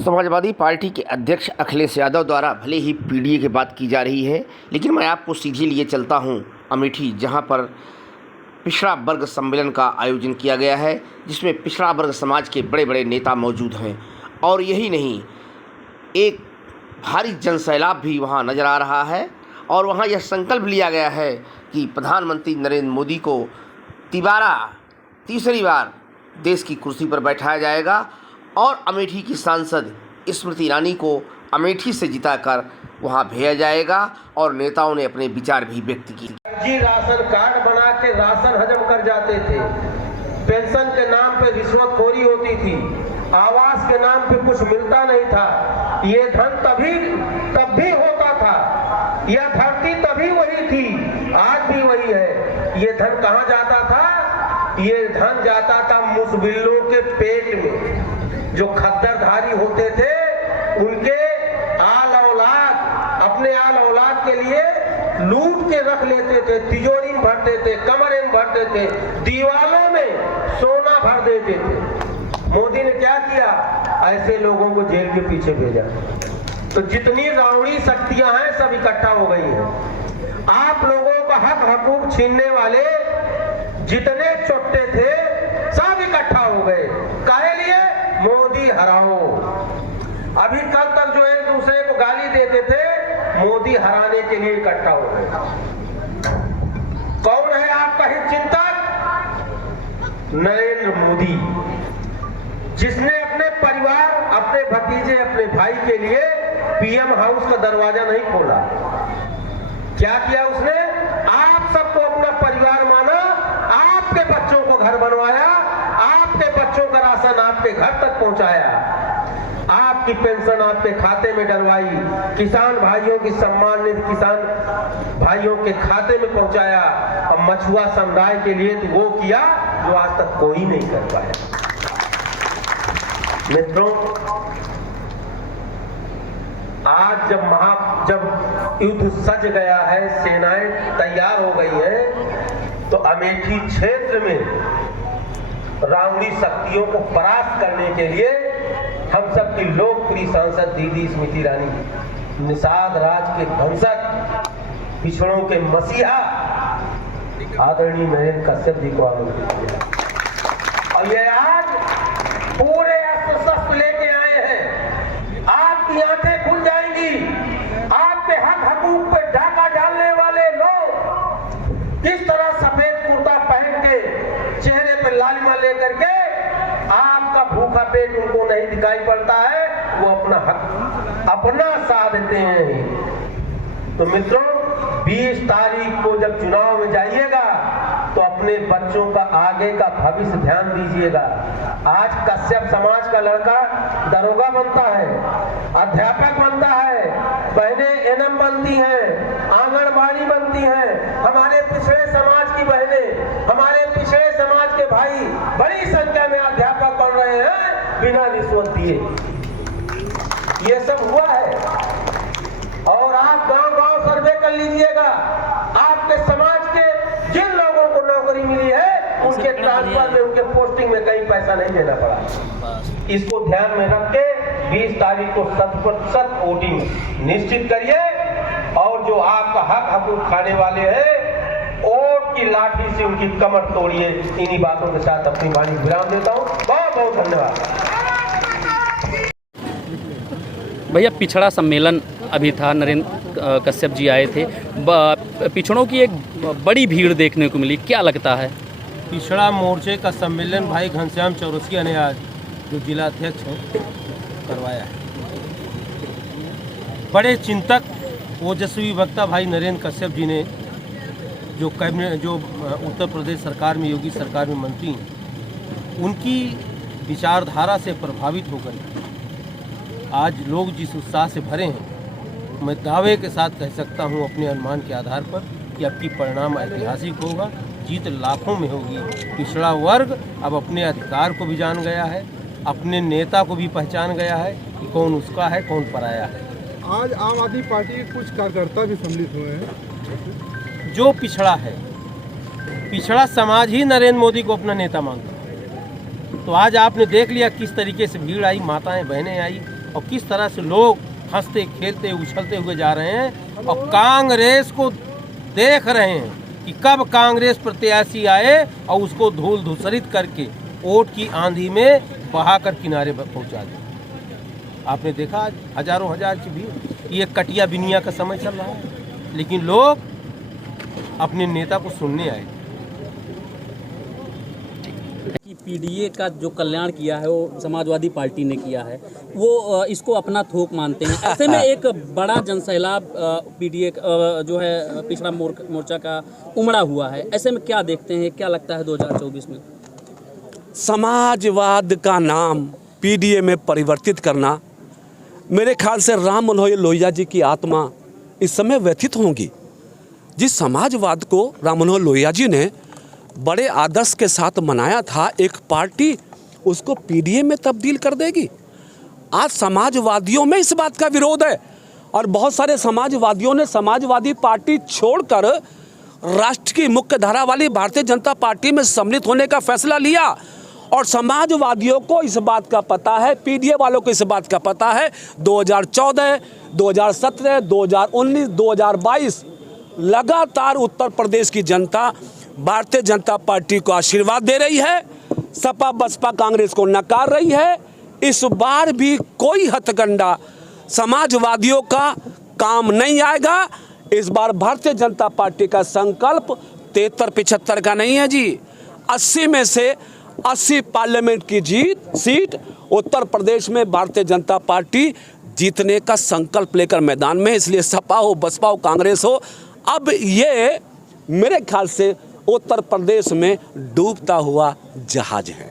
Samajwadi party के अध्यक्ष अखिलेश यादव द्वारा भले ही पीडीए की बात की जा रही है, लेकिन मैं आपको सीधे लिए चलता हूं अमेठी, जहां पर पिछड़ा वर्ग सम्मेलन का आयोजन किया गया है, जिसमें पिछड़ा वर्ग समाज के बड़े बड़े नेता मौजूद हैं। और यही नहीं, एक भारी जनसैलाब भी वहां नज़र आ रहा है और वहां यह संकल्प लिया गया है कि प्रधानमंत्री नरेंद्र मोदी को तीसरी बार देश की कुर्सी पर बैठाया जाएगा और अमेठी की सांसद स्मृति ईरानी को अमेठी से जिताकर वहां भेजा जाएगा। और नेताओं ने अपने विचार भी व्यक्त किए। जी राशन कार्ड बना के राशन हजम कर जाते थे, पेंशन के नाम पे रिश्वतखोरी होती थी, आवास के नाम पे कुछ मिलता नहीं था। ये धन तब भी होता था, यह धरती तभी वही थी, आज भी वही है। ये धन कहाँ जाता था? ये धन जाता था मुसबिल्लों के पेट में। जो खद्दरधारी होते थे उनके आल औलाद अपने आल औलाद के लिए लूट के रख लेते थे, तिजोरी में भरते थे, कमरे में भरते थे, दीवालों में सोना भर देते थे। मोदी ने क्या किया? ऐसे लोगों को जेल के पीछे भेजा। तो जितनी रावड़ी शक्तियां हैं सब इकट्ठा हो गई हैं। आप लोगों का हक हकूक छीनने वाले जितने चोट्टे थे सब इकट्ठा हो गए। काहे लिए? मोदी हराओ। अभी कल तक जो एक दूसरे को गाली देते थे, मोदी हराने के लिए इकट्ठा हो गए। कौन है आपका हित चिंतक? नरेंद्र मोदी, जिसने अपने परिवार, अपने भतीजे, अपने भाई के लिए पीएम हाउस का दरवाजा नहीं खोला। क्या किया उसने? आप सबको अपना परिवार माना, आपके बच्चों को घर बनवाया, आपके बच्चों का राशन आपके घर तक पहुंचाया, आपकी पेंशन आपके खाते में डलवाई, किसान भाइयों की सम्मानित किसान भाइयों के खाते में पहुंचाया। और मछुआ समुदाय के लिए तो वो किया जो आज तक कोई नहीं कर पाया। मित्रों, आज जब युद्ध सज गया है, सेनाएं तैयार हो गई हैं, तो अमेठी क्षेत्र में रावणी शक्तियों को परास्त करने के लिए हम सबकी लोकप्रिय सांसद दीदी स्मृति ईरानी, निषाद राज के भंसक, पिछड़ों के मसीहा आदरणीय नरेंद्र कश्यप जी को आमंत्रित किया। और ये आज पूरे अस्त्र शस्त्र लेके आए हैं। आपकी आंखें खुल जाएंगी। आपके हक हकूक पे डाका डालने वाले लोग किस तरह सफेद कुर्ता पहन के, चेहरे पे लालिमा लेकर के, आपका भूखा पेट उनको नहीं दिखाई पड़ता है, वो अपना हक अपना साधते हैं। तो मित्रों, 20 तारीख को जब चुनाव में जाइएगा तो अपने बच्चों का आगे का भविष्य ध्यान दीजिएगा। आज कश्यप समाज का लड़का दरोगा बनता है, अध्यापक बनता है, बहनें एनएम बनती हैं, आंगनबाड़ी बनती हैं, हमारे पिछड़े समाज की बहनें, हमारे पिछड़े समाज के भाई बड़ी संख्या में अध्यापक बन रहे हैं बिना रिश्वत दिए। ये सब हुआ है। और आप गांव-गांव सर्वे कर लीजिएगा, आपके समाज के जिन लोगों को नौकरी मिली है उनके ट्रांसफर में, उनके पोस्टिंग में कहीं पैसा नहीं देना पड़ा। इसको ध्यान में रख के 20 तारीख को 100% वोटिंग निश्चित करिए। और जो आपका हक हकूक खाने वाले हैं, वोट की लाठी से उनकी कमर तोड़िए। इन्हीं बातों के साथ अपनी वाणी विराम देता हूँ। बहुत बहुत धन्यवाद। भैया, पिछड़ा सम्मेलन अभी था, नरेंद्र कश्यप जी आए थे, पिछड़ों की एक बड़ी भीड़ देखने को मिली, क्या लगता है? पिछड़ा मोर्चे का सम्मेलन भाई घनश्याम चौरसिया ने आज, जो जिला अध्यक्ष हैं, करवाया है। बड़े चिंतक ओजस्वी वक्ता भाई नरेंद्र कश्यप जी ने, जो उत्तर प्रदेश सरकार में, योगी सरकार में मंत्री हैं, उनकी विचारधारा से प्रभावित होकर आज लोग जिस उत्साह से भरे हैं, मैं दावे के साथ कह सकता हूं अपने अनुमान के आधार पर कि अब की परिणाम ऐतिहासिक होगा, जीत लाखों में होगी। पिछड़ा वर्ग अब अपने अधिकार को भी जान गया है, अपने नेता को भी पहचान गया है कि कौन उसका है, कौन पराया है। आज आम आदमी पार्टी के कुछ कार्यकर्ता भी सम्मिलित हुए हैं। जो पिछड़ा है, पिछड़ा समाज ही नरेंद्र मोदी को अपना नेता मानता है। तो आज आपने देख लिया किस तरीके से भीड़ आई, माताएं बहनें आई, और किस तरह से लोग हंसते खेलते उछलते हुए जा रहे हैं और कांग्रेस को देख रहे हैं कि कब कांग्रेस प्रत्याशी आए और उसको धूल धूसरित करके वोट की आंधी में बहाकर किनारे पर पहुंचा दे। आपने देखा आज हजारों हजार की भीड़, ये कटिया बिनिया का समय चल रहा है, लेकिन लोग अपने नेता को सुनने आए। कि पीडीए का जो कल्याण किया है वो समाजवादी पार्टी ने किया है, वो इसको अपना थोक मानते हैं। ऐसे में एक बड़ा जनसैलाब पीडीए जो है पिछड़ा मोर्चा का उमड़ा हुआ है, ऐसे में क्या देखते हैं, क्या लगता है 2024 में? समाजवाद का नाम पीडीए में परिवर्तित करना, मेरे ख्याल से राम मनोहर लोहिया जी की आत्मा इस समय व्यथित होंगी। जिस समाजवाद को राम मनोहर लोहिया जी ने बड़े आदर्श के साथ मनाया था, एक पार्टी उसको पीडीए में तब्दील कर देगी। आज समाजवादियों में इस बात का विरोध है और बहुत सारे समाजवादियों ने समाजवादी पार्टी छोड़कर राष्ट्र की मुख्य धारा वाली भारतीय जनता पार्टी में सम्मिलित होने का फैसला लिया। और समाजवादियों को इस बात का पता है, पीडीए वालों को इस बात का पता है, 2014, 2017, 2019, 2022 लगातार उत्तर प्रदेश की जनता भारतीय जनता पार्टी को आशीर्वाद दे रही है, सपा बसपा कांग्रेस को नकार रही है। इस बार भी कोई हथकंडा समाजवादियों का काम नहीं आएगा। इस बार भारतीय जनता पार्टी का संकल्प 73-75 का नहीं है जी, 80 में से 80 पार्लियामेंट की सीट उत्तर प्रदेश में भारतीय जनता पार्टी जीतने का संकल्प लेकर मैदान में। इसलिए सपा हो बसपा हो कांग्रेस हो, अब ये मेरे ख्याल से उत्तर प्रदेश में डूबता हुआ जहाज है।